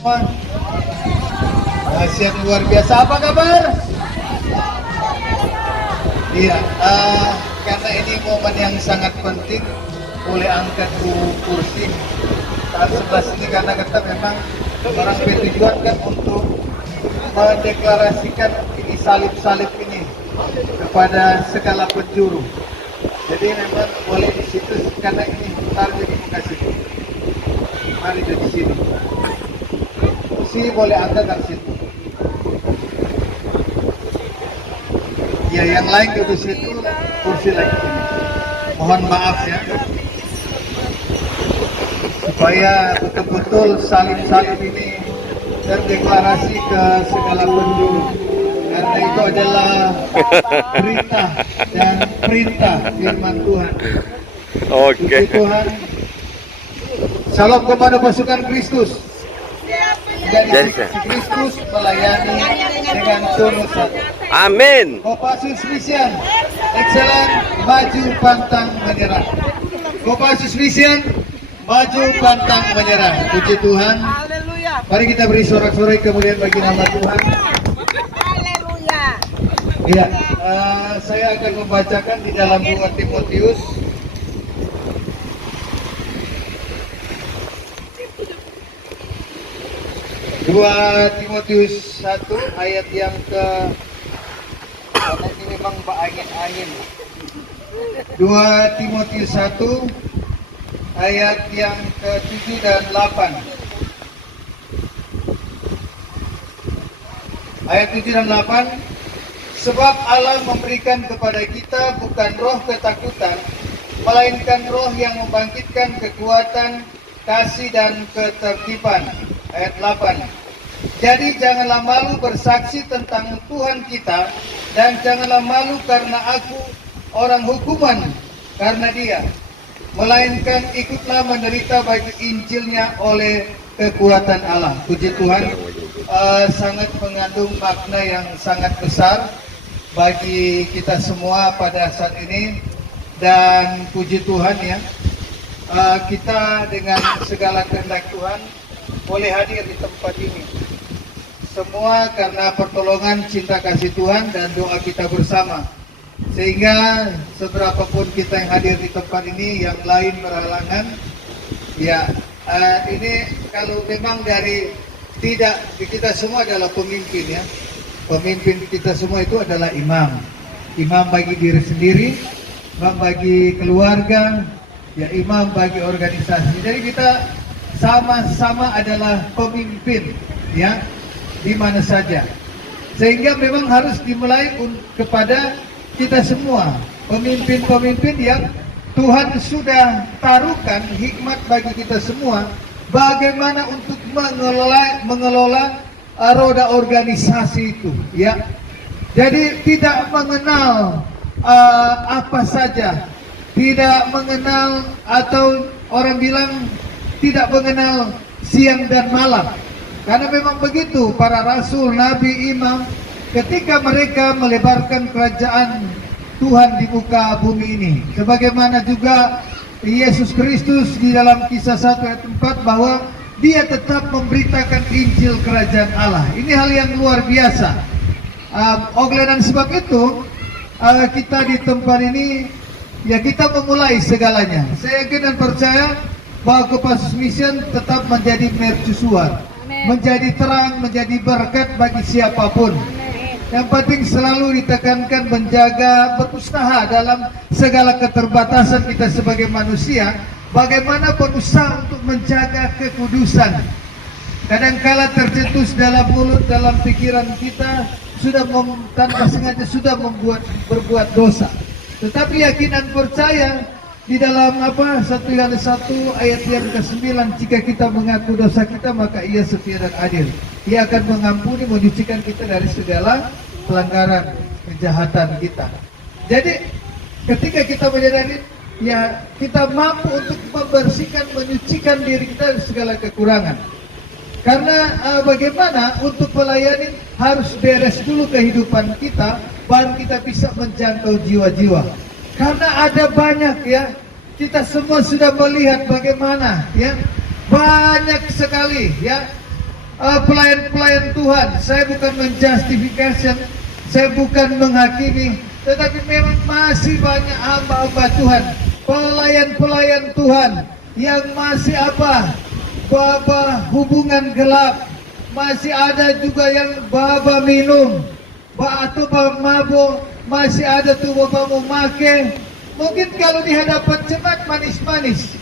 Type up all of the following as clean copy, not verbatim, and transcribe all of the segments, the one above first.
semua. Dahsyat luar biasa. Apa kabar? Iya, karena ini momen yang sangat penting, boleh angkat kursi saat sebelah sini karena kita memang orang bertujuan kan untuk mendeklarasikan ini salib-salib ini kepada segala penjuru. Jadi memang boleh di situ karena ini taruh di muka situ. Mari di sini. Kursi boleh angkat dari situ. Ya, yang lain duduk situ, kursi lagi sini. Mohon maaf ya. Supaya betul-betul salib-salib ini terdeklarasi ke segala penjuru. Karena itu adalah berita dan perintah firman Tuhan. Oke. Puji Tuhan. Salam kepada pasukan Kristus. Jadi Kristus melayani dengan tulus hati. Amin. Kopassus Mission, excellent, maju pantang menyerah. Kopassus Mission, maju pantang menyerah. Puji Tuhan. Mari kita beri sorak-sorai kemuliaan bagi nama Tuhan. Iya, saya akan membacakan di dalam 2 Timotius. 2 Timotius 1 ayat yang ke, karena ini memang angin-angin. 2 Timotius 1 ayat yang ke-7 dan 8. Ayat 7 dan 8. Sebab Allah memberikan kepada kita bukan roh ketakutan, melainkan roh yang membangkitkan kekuatan, kasih dan ketertiban. Ayat 8. Jadi janganlah malu bersaksi tentang Tuhan kita, dan janganlah malu karena aku orang hukuman karena dia, melainkan ikutlah menderita bagi Injilnya oleh kekuatan Allah. Puji Tuhan. Sangat mengandung makna yang sangat besar bagi kita semua pada saat ini, dan puji Tuhan ya, kita dengan segala kehendak Tuhan boleh hadir di tempat ini. Semua karena pertolongan cinta kasih Tuhan dan doa kita bersama. Sehingga seberapapun kita yang hadir di tempat ini, yang lain berhalangan, ya ini kalau memang dari tidak, kita semua adalah pemimpin ya. Pemimpin kita semua itu adalah imam. Imam bagi diri sendiri, imam bagi keluarga, ya imam bagi organisasi. Jadi kita sama-sama adalah pemimpin ya, di mana saja. Sehingga memang harus dimulai kepada kita semua, pemimpin-pemimpin yang Tuhan sudah taruhkan hikmat bagi kita semua, bagaimana untuk mengelola roda organisasi itu ya. Jadi tidak mengenal apa saja, tidak mengenal, atau orang bilang tidak mengenal siang dan malam. Karena memang begitu para rasul, nabi, imam, ketika mereka melebarkan kerajaan Tuhan di muka bumi ini. Sebagaimana juga Yesus Kristus di dalam Kisah 1 ayat 4 bahwa dia tetap memberitakan Injil Kerajaan Allah. Ini hal yang luar biasa. Oleh dan sebab itu kita di tempat ini ya, kita memulai segalanya. Saya yakin dan percaya bahwa Kopassus Mission tetap menjadi mercusuar, menjadi terang, menjadi berkat bagi siapapun. Yang penting selalu ditekankan menjaga, berusaha dalam segala keterbatasan kita sebagai manusia, bagaimana berusaha untuk menjaga kekudusan. Kadangkala tercetus dalam mulut, dalam pikiran kita, sudah tanpa sengaja sudah berbuat dosa. Tetapi yakin dan percaya di dalam 1 Yohanes 1 ayat yang ke-9, jika kita mengaku dosa kita, maka Ia setia dan adil. Ia akan mengampuni, menyucikan kita dari segala pelanggaran, kejahatan kita. Jadi ketika kita menyadari ya, kita mampu untuk membersihkan, menyucikan diri kita dari segala kekurangan. Karena bagaimana untuk melayani harus beres dulu kehidupan kita, baru kita bisa menjangkau jiwa-jiwa. Karena ada banyak ya, kita semua sudah melihat bagaimana ya, banyak sekali ya pelayan-pelayan Tuhan. Saya bukan menjustifikasi, saya bukan menghakimi, tetapi memang masih banyak hamba-hamba Tuhan, pelayan-pelayan Tuhan yang masih baba hubungan gelap, masih ada juga yang baba minum, atau baba mabuk, masih ada tuh baba memake. Mungkin kalau di hadapan jemaat manis-manis,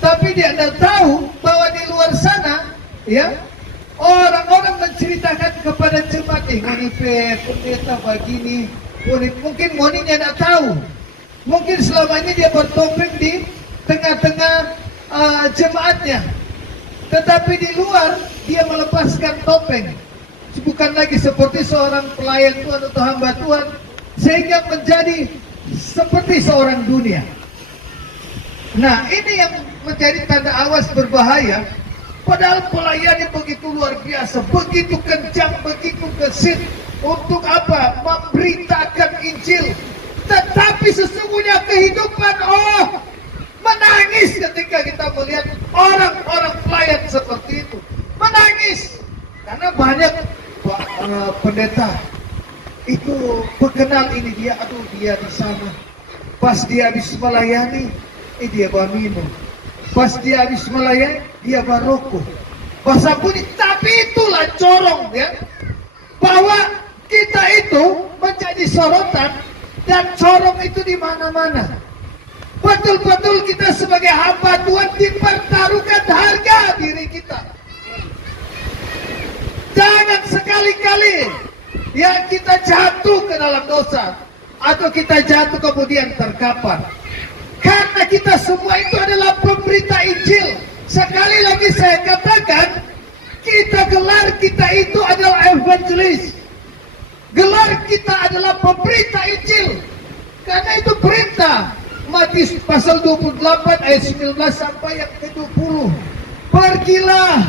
tapi dia tidak tahu bahwa di luar sana, ya, orang-orang menceritakan kepada jemaat, ngoni pendeta begini, mungkin ngoninya tidak tahu. Mungkin selama ini dia bertopeng di tengah-tengah jemaatnya, tetapi di luar dia melepaskan topeng, bukan lagi seperti seorang pelayan Tuhan atau hamba Tuhan, sehingga menjadi seperti seorang dunia. Nah, ini yang menjadi tanda awas berbahaya. Padahal pelayannya begitu luar biasa, begitu kencang, begitu gesit. Untuk apa? Memberitakan Injil. Tetapi sesungguhnya kehidupan, menangis ketika kita melihat orang-orang pelayan seperti itu. Menangis. Karena banyak pendeta itu berkenal ini dia, aduh dia di sana. Pas dia habis melayani, dia bawa minum. Pas dia habis melayani, dia bawa rokok. Bahasa bunyi, tapi itulah corong, ya, bahwa kita itu menjadi sorotan, dan corong itu di mana-mana. Betul-betul kita sebagai hamba Tuhan dipertaruhkan harga diri kita. Jangan sekali-kali yang kita jatuh ke dalam dosa, atau kita jatuh kemudian terkapar. Karena kita semua itu adalah pemberita Injil. Sekali lagi saya katakan, gelar kita itu adalah evangelis. Gelar kita adalah pemberita Injil. Karena itu perintah. Matius pasal 28 ayat 19 sampai yang ke-20. Pergilah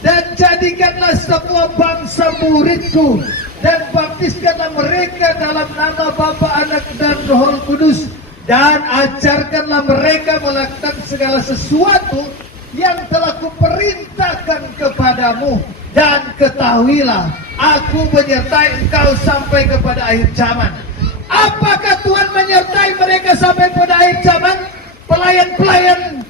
dan jadikanlah semua bangsa muridku, dan baptiskanlah mereka dalam nama Bapa, Anak, dan Roh Kudus, dan ajarkanlah mereka melakukan segala sesuatu yang telah kuperintahkan kepadamu, dan ketahuilah aku menyertai engkau sampai kepada akhir zaman. Apakah Tuhan menyertai mereka sampai pada akhir zaman? Pelayan-pelayan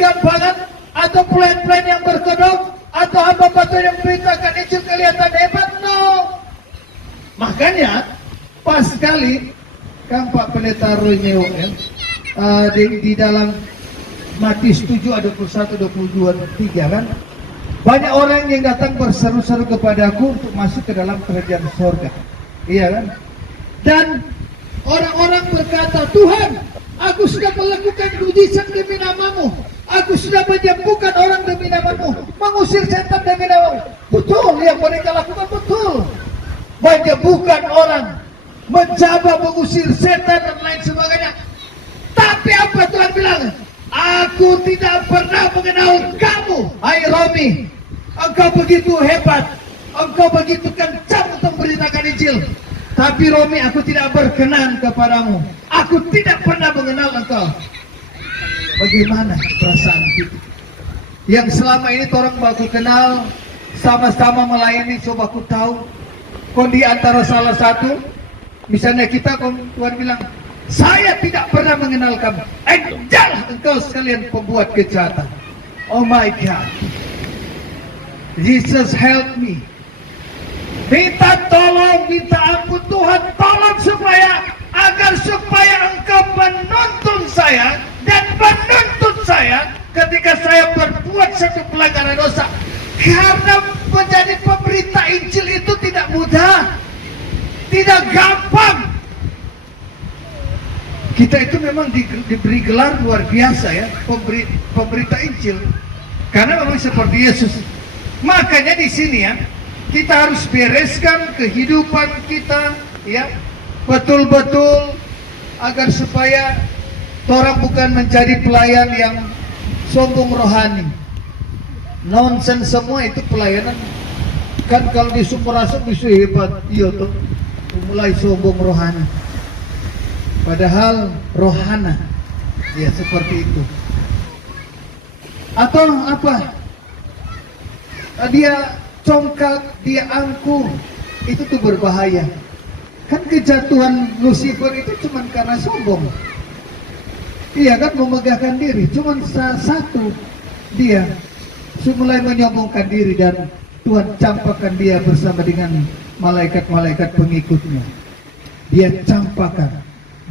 gampangan, atau pelayan-pelayan yang berkedok, atau hamba Tuhan yang beritakan Injil kelihatan hebat? No. Makanya pas sekali kan Pak Pendeta Roy Nyewo, ya, di dalam Matius 7 ada 21, 22, 3 kan, banyak orang yang datang berseru-seru kepadaku untuk masuk ke dalam kerajaan surga. Iya kan? Dan orang-orang berkata, Tuhan, aku sudah melakukan mujizat demi namamu, aku sudah menyembuhkan orang demi namamu, mengusir setan demi namamu. Betul, yang mereka lakukan betul, menyembuhkan orang, menjabah, mengusir setan dan lain sebagainya. Tapi apa Tuhan bilang? Aku tidak pernah mengenal kamu, hai Romi. Engkau begitu hebat, engkau begitu kencang untuk memberitakan Injil. Tapi Romi, aku tidak berkenan kepadamu. Aku tidak pernah mengenal engkau. Bagaimana perasaan kita? Yang selama ini orang baku kenal, sama-sama melayani, coba aku tahu. Kau di antara salah satu, misalnya kita, Tuhan bilang, saya tidak pernah mengenal kamu. Jangan engkau sekalian pembuat kejahatan. Oh my God. Jesus help me. Minta tolong, minta ampun Tuhan, tolong agar supaya engkau menuntun saya dan menuntut saya ketika saya berbuat satu pelanggaran dosa. Karena menjadi pemberita Injil itu tidak mudah, tidak gampang. Kita itu memang diberi gelar luar biasa, ya, pemberita Injil, karena memang seperti Yesus. Makanya di sini, ya, kita harus bereskan kehidupan kita, ya, betul-betul agar supaya orang bukan menjadi pelayan yang sombong rohani. Nonsense semua itu pelayanan. Kan kalau di Sumerasuk bisa hebat, iya tuh, mulai sombong rohani. Padahal rohana, ya seperti itu. Atau apa? dia congkak, dia angkuh, itu tuh berbahaya. Kan kejatuhan Lucifer itu cuma karena sombong. Iya kan, memegahkan diri. Cuma satu, dia mulai menyombongkan diri dan Tuhan campakkan dia bersama dengan malaikat-malaikat pengikutnya. Dia campakkan,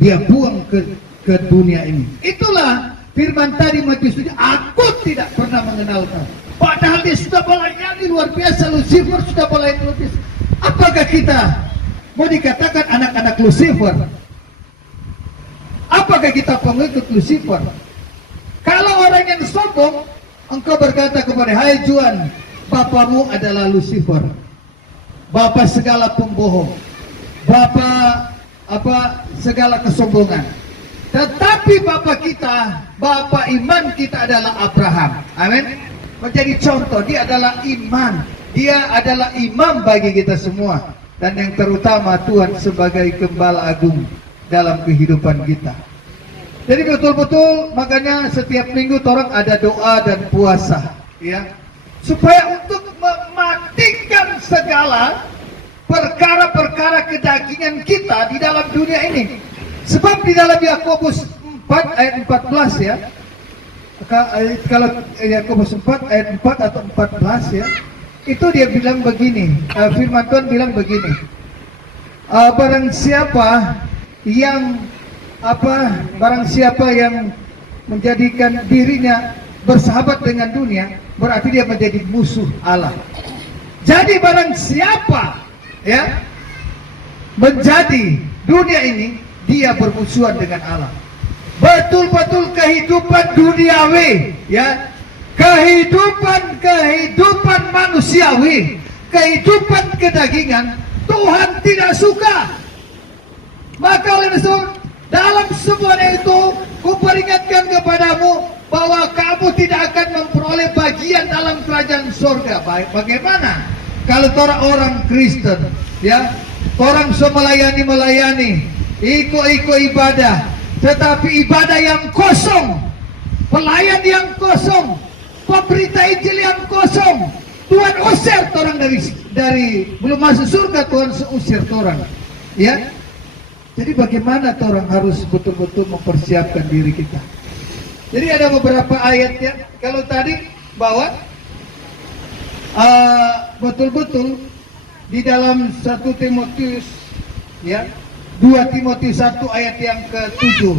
dia buang ke dunia ini. Itulah firman tadi Matius 7, aku tidak pernah mengenalkan. Padahal dia sudah melayani luar biasa, Lucifer sudah melayani luar biasa. Apakah kita mau dikatakan anak-anak Lucifer? Apakah kita pengikut Lucifer? Kalau orang yang sombong, engkau berkata kepada, hai Juan, bapamu adalah Lucifer, bapa segala pembohong, bapa segala kesombongan. Tetapi bapa kita, bapa iman kita adalah Abraham. Amin. Menjadi contoh, dia adalah iman. Dia adalah imam bagi kita semua. Dan yang terutama Tuhan sebagai gembala agung dalam kehidupan kita. Jadi betul-betul makanya setiap minggu orang ada doa dan puasa, ya, supaya untuk mematikan segala perkara-perkara kedagingan kita di dalam dunia ini. Sebab di dalam Yakobus 4 ayat 14 ya. Kalau Yakobus 4 ayat 4 atau 14 ya, itu dia bilang begini, firman Tuhan bilang begini, barang siapa yang menjadikan dirinya bersahabat dengan dunia, berarti dia menjadi musuh Allah. Jadi barang siapa ya menjadi dunia ini, dia bermusuhan dengan Allah. Betul-betul kehidupan duniawi ya, kehidupan manusiawi, kehidupan kedagingan, Tuhan tidak suka. Maka oleh sebab dalam semuanya itu kuperingatkan kepadamu bahwa kamu tidak akan memperoleh bagian dalam kerajaan surga. Bagaimana kalau orang Kristen ya, orang melayani, ikut ibadah, tetapi ibadah yang kosong, pelayan yang kosong, pemberita Injil yang kosong, Tuhan usir orang dari belum masuk surga, Tuhan usir orang, ya. Jadi bagaimana orang harus betul-betul mempersiapkan diri kita. Jadi ada beberapa ayat ya, kalau tadi bahwa betul-betul di dalam 1 Timotius ya, 2 Timotius 1 ayat yang ke-7,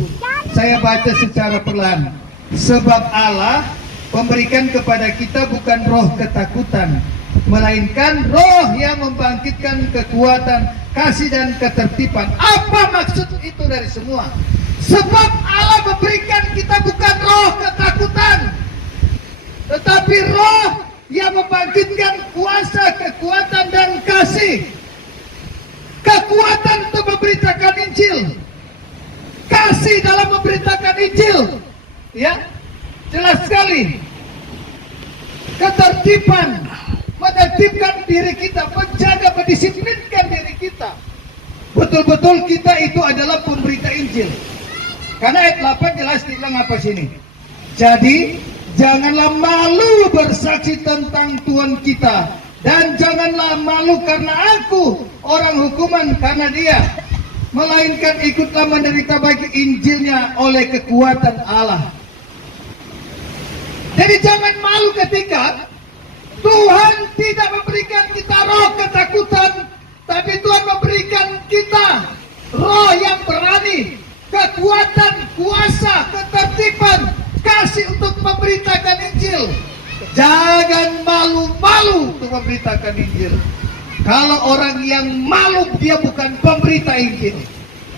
saya baca secara perlahan. Sebab Allah memberikan kepada kita bukan roh ketakutan, melainkan roh yang membangkitkan kekuatan, kasih dan ketertiban. Apa maksud itu dari semua? Sebab Allah memberikan kita bukan roh ketakutan, tetapi roh yang membangkitkan kuasa, kekuatan dan kasih. Kekuatan untuk memberitakan Injil, kasih dalam memberitakan Injil, ya, jelas sekali. Ketertiban, menertibkan diri kita, menjaga, mendisiplinkan diri kita. Betul-betul kita itu adalah pemberita Injil. Karena ayat 8 jelas dibilang apa sini? Jadi janganlah malu bersaksi tentang Tuhan kita, dan janganlah malu karena aku orang hukuman karena dia, melainkan ikutlah menderita bagi Injilnya oleh kekuatan Allah. Jadi jangan malu ketika Tuhan tidak memberikan kita roh ketakutan, tapi Tuhan memberikan kita roh yang berani, kekuatan, kuasa, ketertiban, kasih untuk memberitakan Injil. Jangan malu-malu untuk memberitakan Injil. Kalau orang yang malu, dia bukan pemberita Injil.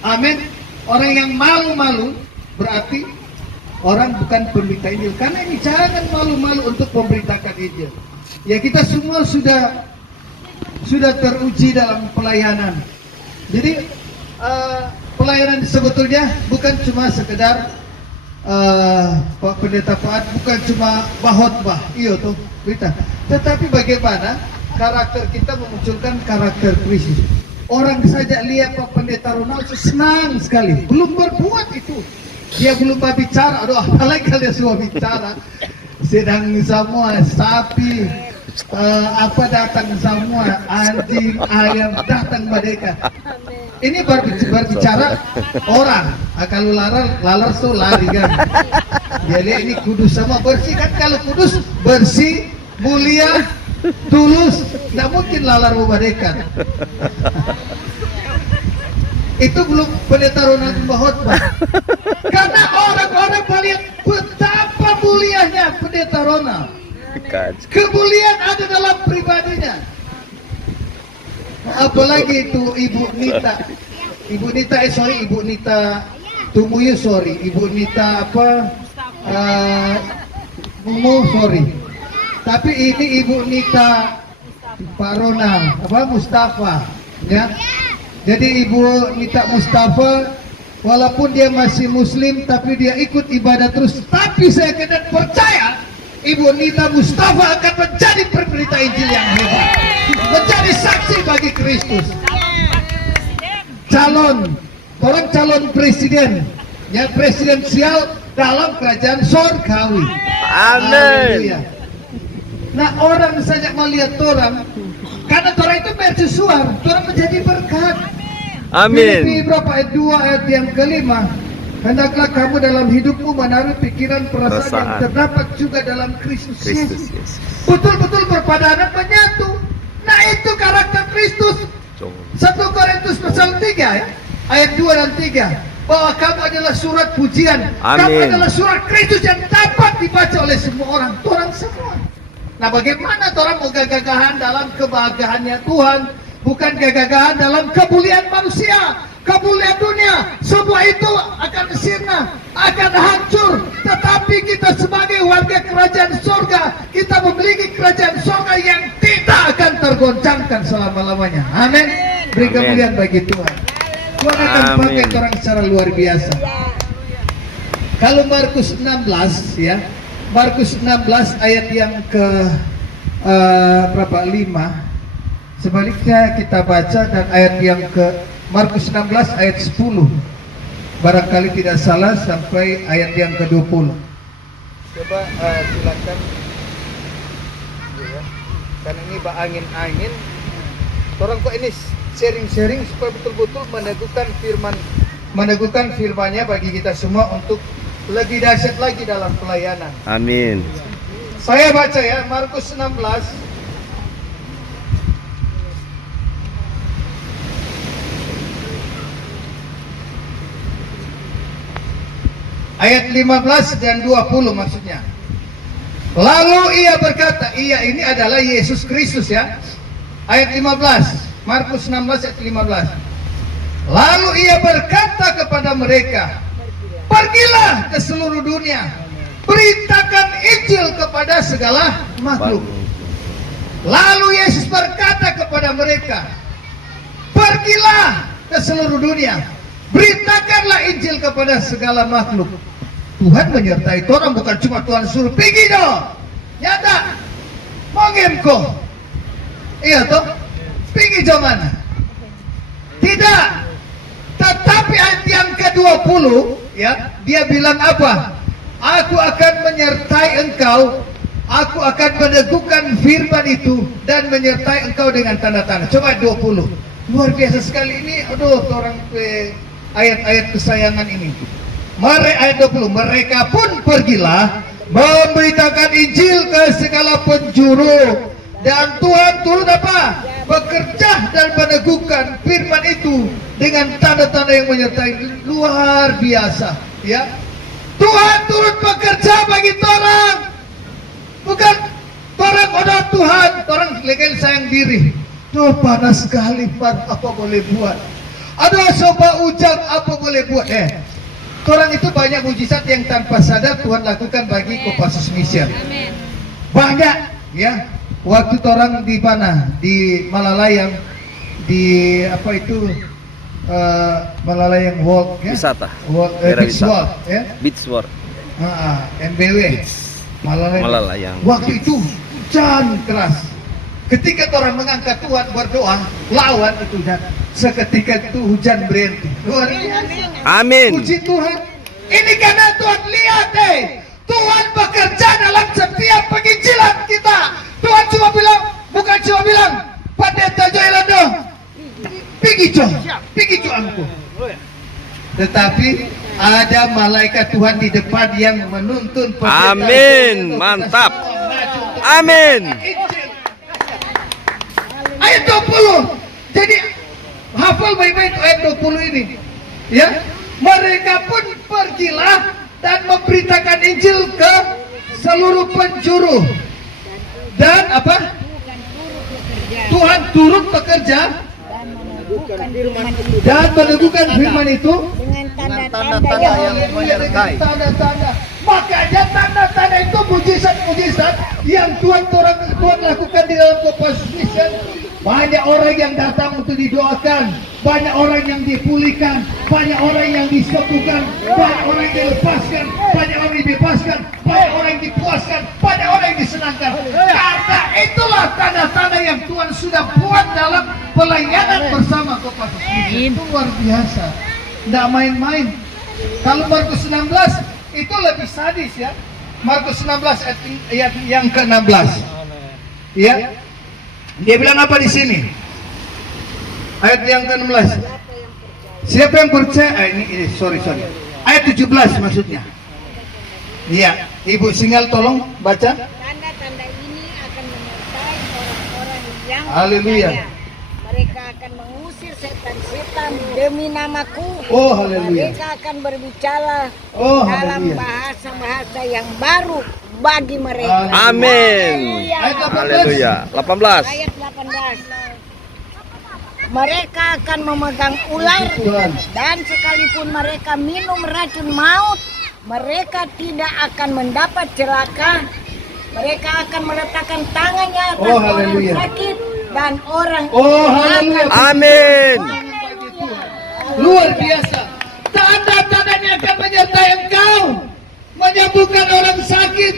Amin. Orang yang malu-malu berarti orang bukan pemberita Injil. Karena ini jangan malu-malu untuk memberitakan Injil. Ya, kita semua sudah teruji dalam pelayanan. Jadi pelayanan sebetulnya bukan cuma sekedar Pak Pendeta Fuad, bukan cuma bahotbah, iya tuh berita. Tetapi bagaimana karakter kita memunculkan karakter Kristus. Orang saja lihat Pak Pendeta Ronald senang sekali, belum berbuat itu, dia belum berbicara. Aduh, apalagi kalau dia semua bicara, sedang semua sapi, apa datang semua, anjing, ayam datang mereka. Ini berbicara orang. Kalau lalar so lari kan. Jadi ini kudus sama bersih kan, kalau kudus bersih, mulia, tulus, tidak mungkin lalar memberikan. Itu belum pendeta Ronald Mbahotbah. Karena orang-orang melihat betapa mulianya pendeta Ronald. Kemuliaan ada dalam pribadinya. Apalagi itu Ibu Nita. Ibu Nita Tumuyu, sorry. Ibu Nita Mumu, sorry. Tapi ini Ibu Nita Pak Ronald, Mustafa, ya. Jadi Ibu Nita Mustafa, walaupun dia masih Muslim, tapi dia ikut ibadah terus. Tapi saya kena percaya, Ibu Nita Mustafa akan menjadi pemberita Injil yang hebat, menjadi saksi bagi Kristus. Calon presiden, ya, presidensial dalam kerajaan sorgawi. Amin. Nah, orang saja melihat orang, karena orang itu mercusuar, orang menjadi berkat. Amin. Filipi berapa ayat 2 ayat yang kelima. Hendaklah kamu dalam hidupmu menaruh pikiran perasaan yang terdapat juga dalam Kristus Yesus. Betul-betul berpadanan menyatu. Nah, itu karakter Kristus. 1 Korintus pasal 3 ya, ayat 2 dan 3. Bahwa kamu adalah surat pujian. Amin. Kamu adalah surat Kristus yang dapat dibaca oleh semua orang semua. Nah, bagaimana orang mau gagahan dalam kebahagiaannya Tuhan, bukan gagahan dalam kemuliaan manusia, kemuliaan dunia. Semua itu akan sirna, akan hancur. Tetapi kita sebagai warga kerajaan surga, kita memiliki kerajaan surga yang tidak akan tergoncangkan selama-lamanya. Amin. Beri kemuliaan bagi Tuhan. Tuhan akan pakai orang secara luar biasa. Kalau Markus 16 ya, Markus 16 ayat yang ke berapa? 5. Sebaliknya kita baca dan ayat yang ke Markus 16 ayat 10. Barangkali tidak salah sampai ayat yang ke-20. Coba silakan. Ya. Karena ini angin-angin. Orang kok ini sharing-sharing supaya betul-betul meneguhkan firman-Nya bagi kita semua untuk lebih dahsyat lagi dalam pelayanan. Amin. Saya baca ya, Markus 16 ayat 15 dan 20 maksudnya. Lalu ia berkata, ia ini adalah Yesus Kristus ya. Ayat 15, Markus 16 ayat 15. Lalu ia berkata kepada mereka, pergilah ke seluruh dunia, beritakan Injil kepada segala makhluk. Lalu Yesus berkata kepada mereka, pergilah ke seluruh dunia, beritakanlah Injil kepada segala makhluk. Tuhan menyertai orang, bukan cuma Tuhan suruh pergi dong. Nyata, mau gemko. Iya toh, pergi jauh mana? Tidak. Tetapi ayat yang ke-20 ya, dia bilang apa? Aku akan menyertai engkau, aku akan meneguhkan firman itu dan menyertai engkau dengan tanda-tanda. Coba 20. Luar biasa sekali ini. Aduh, orang ayat-ayat kesayangan ini. Ayat 20. Mereka pun pergilah memberitakan Injil ke segala penjuru, dan Tuhan turut apa? Bekerja dan meneguhkan firman itu dengan tanda-tanda yang menyertai. Luar biasa ya. Tuhan turut bekerja bagi orang. Bukan orang udah Tuhan, orang legal sayang diri. Tuh panas sekali, apa boleh buat? Aduh, coba ujang, apa boleh buat? Orang itu banyak mujizat yang tanpa sadar Tuhan lakukan bagi Kopassus Mission. Banyak ya. Waktu orang di mana? Di Malalayang, di apa itu? Malalayang Walk ya. Wisata. Beach Walk ya. Beach Walk. MBW. Malalayang. Waktu itu hujan keras. Ketika orang mengangkat Tuhan berdoa, lawan itu dan seketika itu hujan berhenti. Luar biasa. Amin. Puji Tuhan. Ini karena Tuhan lihat Tuhan bekerja dalam setiap penginjilan kita. Tuhan cuma bilang, bukan cuma bilang, Pendeta Joelando, pergi jo angku. Tetapi ada malaikat Tuhan di depan yang menuntun pendeta. Amin, mantap. Amin. Ayat 20. Jadi hafal baik-baik ayat 20 ini. Ya, mereka pun pergilah dan memberitakan Injil ke seluruh penjuru. Dan apa? Tuhan turut bekerja dan meneguhkan firman itu dengan tanda-tanda yang menyertai. Tanda-tanda. Makanya tanda-tanda itu mujizat-mujizat yang Tuhan lakukan di dalam Kopas Mission. Banyak orang yang datang untuk didoakan, banyak orang yang dipulihkan, banyak orang yang disembuhkan, banyak orang yang dilepaskan, banyak orang yang dibebaskan, banyak orang yang dipuaskan, banyak orang yang disenangkan. Karena itulah tanda-tanda yang Tuhan sudah buat dalam pelayanan bersama Kopas Mission. Itu luar biasa, tidak main-main. Kalau Markus 16 itu lebih sadis ya. Markus 16 ayat yang ke-16. Ya. Dia bilang apa di sini? Ayat yang ke-16. Siapa yang percaya? Ini sorry. Ayat 17 maksudnya. Iya, Ibu Singal tolong baca. tanda-tanda ini akan menyertai orang-orang yang Haleluya. percaya. Mereka akan mengusir setan-setan demi namaku. Oh, haleluya. Mereka akan berbicara Oh, dalam haleluya. bahasa-bahasa yang baru bagi mereka. Amin. Ayat 18. Haleluya. 18. Ayat 18. Mereka akan memegang ular Tuhan. dan sekalipun mereka minum racun maut, mereka tidak akan mendapat celaka. Mereka akan meletakkan tangannya atas Oh, orang haleluya. sakit dan orang Oh, haleluya. Amin. Luar biasa. Tanda-tandanya akan menyertai engkau, menyembuhkan orang sakit,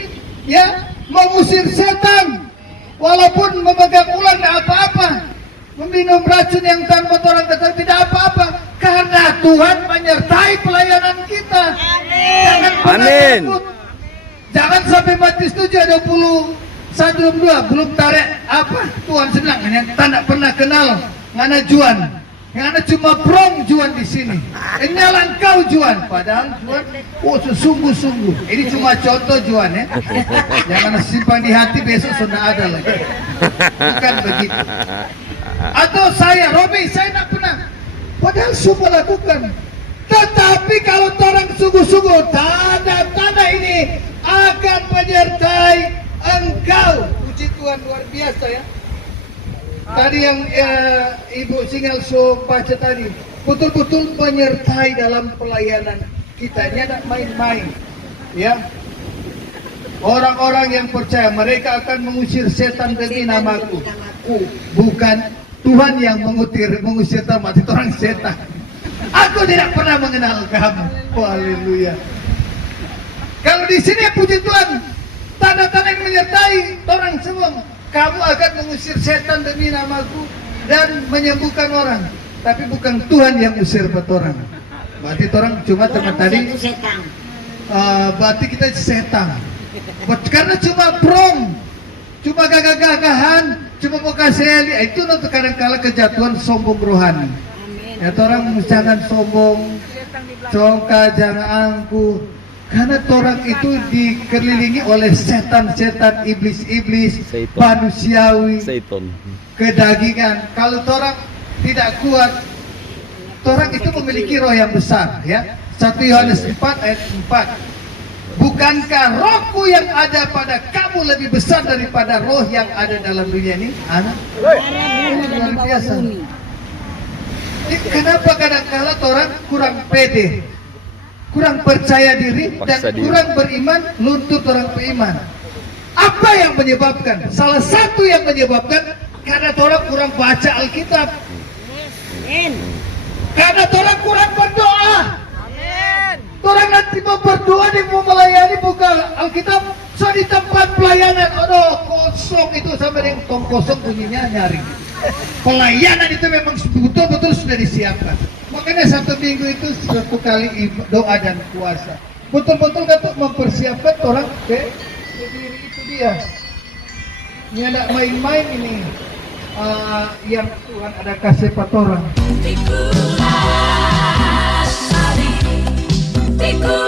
ya, mengusir setan, walaupun memegang ular tidak apa-apa, meminum racun yang tanpa orang kata tidak apa-apa, karena Tuhan menyertai pelayanan kita. Jangan pernah Amin. takut. Jangan sampai mati setuju 21:2 belum tarik apa Tuhan senang hanya tak pernah kenal ngana Juan. Ngana cuma prong Juan di sini. Enyalan kau Juan, padahal Juan sungguh-sungguh. Ini cuma contoh Juan ya. Jangan simpan di hati, besok sudah ada lagi. Bukan begitu. Atau saya, Robi, saya tak pernah. Padahal semua lakukan. Tetapi kalau orang sungguh-sungguh, tanda-tanda ini akan menyertai engkau. Puji Tuhan, luar biasa ya. Tadi yang Ibu Singal baca tadi, betul-betul menyertai dalam pelayanan kita. Ini tidak main-main, ya. Orang-orang yang percaya mereka akan mengusir setan demi namaku. Bukan Tuhan yang mengusir tamat, itu orang setan. Aku tidak pernah mengenal kamu. Oh, haleluya. Kalau di sini puji Tuhan, tanda-tanda yang menyertai orang semua. Kamu akan mengusir setan demi namaku dan menyembuhkan orang. Tapi bukan Tuhan yang usir orang. Berarti orang cuma teman tadi. Berarti kita setan. Karena cuma prong, cuma gagah-gagahan, cuma mau kasih itu nanti kadang-kala kejatuhan sombong rohani. Ya orang jangan sombong, congka jangan angkuh. Karena orang itu dikelilingi oleh setan-setan, iblis-iblis, Setan. manusiawi, Satan. kedagingan. Kalau orang tidak kuat, orang itu memiliki roh yang besar, ya. 1 Yohanes 4 ayat 4. Bukankah rohku yang ada pada kamu lebih besar daripada roh yang ada dalam dunia ini? Anak, luar biasa. Kenapa kadang-kala orang kurang pede, kurang percaya diri, dan Paksa diri. kurang beriman, luntur orang beriman? Apa yang menyebabkan? Salah satu yang menyebabkan karena orang kurang baca Alkitab, karena orang kurang berdoa. Orang nanti mau berdoa, dia mau melayani, buka Alkitab, so di tempat pelayanan, aduh kosong itu sampai yang tong kosong bunyinya nyaring. Pelayanan itu memang betul-betul sudah disiapkan. Makanya 1 minggu itu 1 kali doa dan puasa. Betul-betul untuk mempersiapkan orang ke diri itu dia. Ini ada main-main ini. Yang Tuhan ada kasih patorang. Pikulan hari, pikulan